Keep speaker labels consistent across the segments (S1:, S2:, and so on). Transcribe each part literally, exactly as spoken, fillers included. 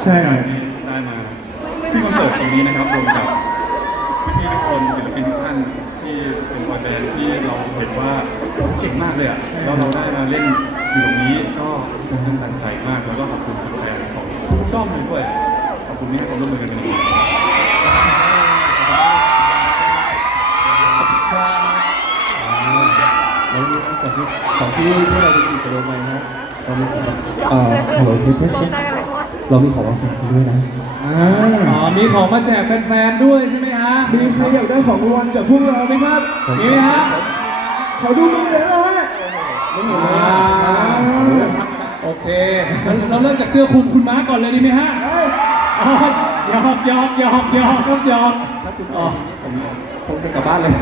S1: ใช่ครับ
S2: ได้มาที่คอนเสิร์ตตรงนี้นะครับรวมกับพี่ๆทุกคนศิลปินทุกท่านที่เป็นบอยแบนด์ที่เราเห็นว่าเขาเก่งมากเลยอ่ะแล้วเราได้มาเล่นอยู่ตรงนี้ก็ซึ้งตันใจมากแล้วก็ขอบคุณแฟนๆของทุกๆด้อมเลยด้วยขอบคุณที่ให้ความร่วมมือกันเป็นอย่างดี
S1: แล้วนี่กับที่ของที่ที่เราจะกินจะโดนไหมนะเรามีของเอ่อฮัลโหลคือเทสเนี่ยเรามีของมาฝากคุณด้วยนะอ่า
S3: อ๋อมีของมาแจกแฟนๆด้วยใช่ไหมฮะ
S1: มีใครอยากได้ของรางวัลจากพวกเราไหมครับ
S3: มีไหมฮะ
S1: ขอดูมือหน่อยนะฮะไม่เห็นเลย
S3: อ่า
S1: อ่า
S3: โอเคเราเริ่มจากเสื้อคลุมคุณม้าก่อนเลยดีไหมฮะ
S1: เฮ้ย
S3: อ๋อยอกยอกยอกยอกครับยอก
S1: ถ้าคุณ
S3: อ๋อ
S1: ผมผมไปกลับบ้านเลย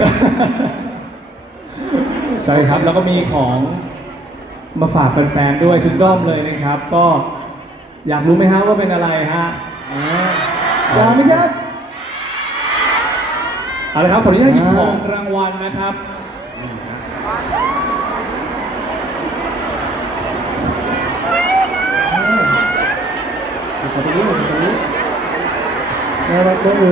S3: ใช่ครับแล้วก็มีของมาฝากแฟนๆด้วยทุกด้อมเลยนะครับ ก็อยากรู้ไหมฮะว่าเป็นอะไรฮะ
S1: อ่าอยากไหมครับ
S3: เอาละครับขออนุญาตหยิบของรางวัลนะครับ
S1: ขอตรงนี้ขอตรงนี้น่ารักมากเลย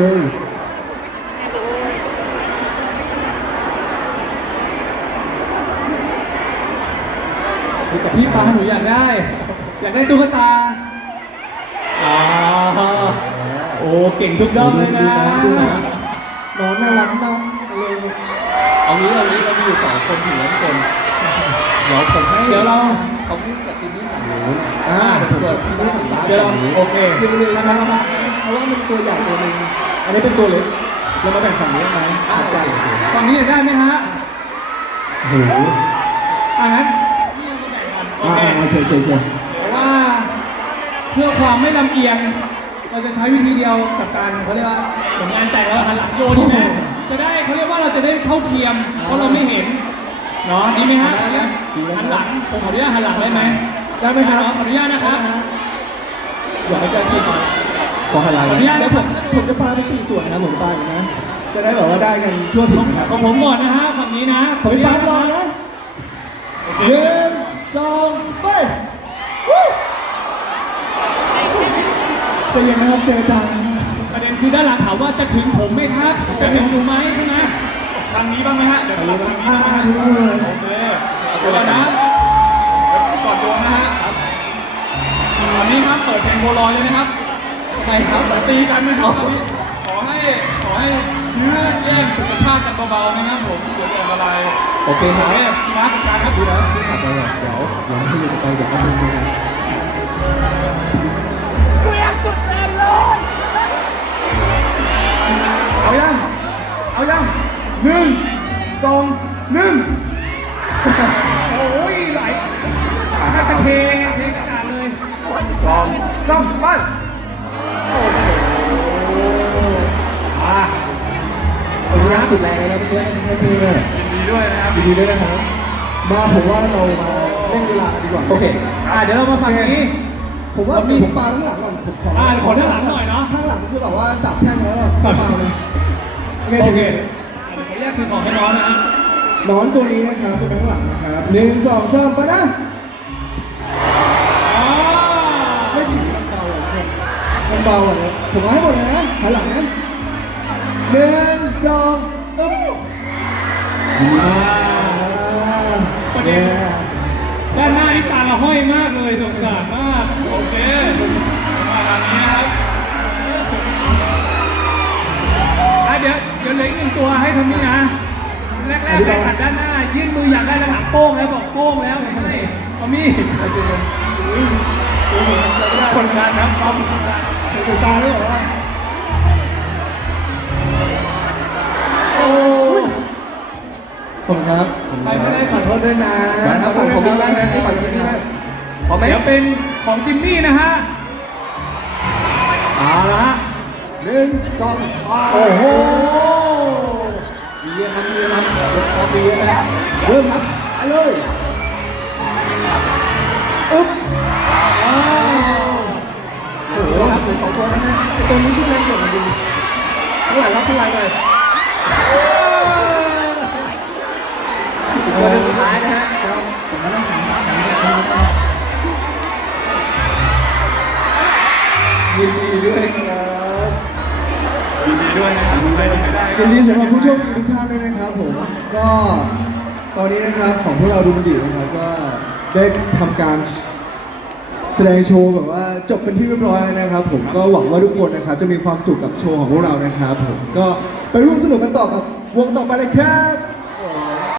S3: แต่พี่ปาหนูอยากได้ อยากได้ตุ๊กตาอ๋อโอ้เก่งทุกด้อมเลยนะ
S1: ดูนะน้องน่ารักมากเลยเนี่ยเอางี้เอางี้เรามีอยู่สองคนถึงแล้วทุกคนเดี๋ยวผมให้
S3: เดี๋ยวเรา
S1: เขาพูดกับจิมมี่ฝั่งนู้นอ่าเดี๋ยวผมกับจิมมี่ฝั่งซ้าย
S3: เดี๋ยวเรา
S1: ฝั่งนี้
S3: โอเค
S1: เร็วๆนะครับเพราะว่ามันมีตัวใหญ่ตัวหนึ่งอันนี้เป็นตัวเล็กเรามาแบ่งฝั่งนี้ไหมอ่าใหญ่
S3: ฝั่งนี้อยากได้ไหมฮะ
S1: โอ้โห
S3: อ่างั้นพี่เรามาแบ่งกันโอ
S1: อ่า
S3: เค
S1: โอเคโอเคโอเค
S3: แต่ว่าเพื่อความไม่ลำเอียง เราจะใช้วิธีเดียวกับการเขาเรียกว่าเหมือนงานแต่งเราหันหลังโยนใช่ไหมจะได้เขาเรียกว่าเราจะได้เท่าเทียมเพราะเราไม่เห็นเนาะดีไหมฮะหันหลังผมขออนุญาตหันหลังได้ไหม
S1: ได้ไหมครับ
S3: ขออนุญาตนะครับ
S1: เดี๋ยวไปเจอพี่ก่อนขออะไร
S3: ขออนุญาต
S1: แล้ว
S3: นะ
S1: ผ
S3: ครั
S1: ม
S3: บ
S1: ผมจะปาไปสี่ส่วนนะครับผมจะปาอย่างนี้นะ จะได้แบบว่าได้กันทั่วถึงนะครับ
S3: ของผมก่อนนะฮะฝั่งนี้นะ
S1: ขอพี่ปาลองนะหนึ่งสองไปวู้ใจะเย็นนะครับเจอจัง
S3: ประเด็นคือด้านหลังถามว่าจะถึงผมไหมครับ จะถึงหนูไหมใช่ไหม
S2: ทางนี้บ้างไหมฮะเดี๋ยวสลับทางนี้
S1: อ่า
S2: บ้างไหม
S1: ดูดูเลย
S2: โอเคเดี๋ยวก่อนนะเดี๋ยวก่อนโดนนะฮะตอนนี้ครับเปิดเพลงโบรอยเลยนะครับ
S1: ไปครับ
S2: อย่าตีกันนะครับตอนนี้ขอให้ขอให้ยื้อแย่งฉุดกระชากกันเบาๆนะครับผมเดี๋ยวเกิดอะไร
S1: โอเคค
S2: โอ
S1: รับ
S2: เคพี่มาร์คจัดการครับดูนะ
S1: ขับไปแบบเดี๋ยวเดี๋ยวให้ยืนไปเดี๋ยวเอามือดูนะ
S2: เอายังเอายังหนึ่งสองหนึ่ง
S3: โอ้ยไหลน่าจะเทเทกระจาดเลย
S2: สองสามไปโอ้โห
S3: อ่ะ
S1: เอายากสุดแรงเลยนะเพื่อนๆให้เพื่อน
S2: ยินดีด้วยนะครับ
S1: ๆดีๆด้วยนะครับ มาผมว่าเรามาเล่นเวลาดีกว่า โอเค
S3: อ่ะเดี๋ยวเรามาฟังนี้
S1: ผมว่า
S3: ผมมี
S1: ผมปาข้างหลังก่อนผมขอ
S3: อ่าขอข้างหลังหน่อยเนอะ
S1: ข้างหลังคือแบบว่าสาบแช่งแล้วอะ
S3: สาบแช่ง
S1: เลย
S3: โอ
S1: โอ
S3: เค
S1: เค
S3: เดี๋ยวขออนุญาตถือของให้น้องนะฮะ
S1: นอนตัวนี้นะครับจะไปข้างหลังนะครับหนึ่งสองสามไปนะ
S3: อ๋อ
S1: ไม่ถึงมันเบาอ่ะทุกคนมันเบาอ่ะนะผมเอาให้หมดเลยนะหันหลังนะหนึ่งสองอึ๊บ
S3: อ่า
S1: อ่า
S3: ประเด็น ด้านหน้านี่ตาห้อยมากเลยสงสารมาก
S2: โอเคมาทางนี้นะครับ
S3: อ่ะเดี๋ยวเดี๋ยวเหลืออีกหนึ่งตัวให้ทอมมี่นะ แรกๆใครขัดด้านหน้า ยื่นมืออยากได้แล้วหลังโป้งแล้วบอกโป้งแล้วไม่ใช่ทอมมี่
S1: โอเคอุ้ยอุ้ยจำไม่ได้
S3: คนกันนะปั๊ม
S1: ถึงตาแล้วบอกว่า
S3: โอ้
S1: ขอบคุณครับ
S3: ใครไม่ได้ขอโทษด้วยนะ
S1: ครับผมผมได้นะให้ขอจริงๆครับพร้อมไหม
S3: เดี๋ยวเป็นของจิมมี่นะฮะเอาละฮะ
S1: หนึ่งสอง
S3: โอ้โห
S1: มีเยอะครับมีเยอะครับเดี๋ยวขอมีเยอะนะเริ่มครับไปเลยอึ๊บ
S3: อ้าว
S1: โอ้โหครับเหลือสองตัวแล้วนะไอ้ตัวนี้ชื่อแรงเกิดมันดีข้างหลังครับข้างหลังเลยตัวสุดท้ายนะฮะครับผมมานั่งถามถามถามถามยินดีด้วยครับ
S2: ยินดีด้วยนะครับใครที่ไม่ได้ก็
S4: ยินดีสำหรับผู้โชคดีทุกท่านด้วยนะครับผมก็ตอนนี้นะครับของพวกเราดูมันดีนะครับก็ได้ทำการแสดงโชว์แบบว่าจบเป็นที่เรียบร้อยแล้วนะครับผมก็หวังว่าทุกคนนะครับจะมีความสุขกับโชว์ของพวกเรานะครับผมก็ไปร่วมสนุกกันต่อกับวงต่อไปเลยครับ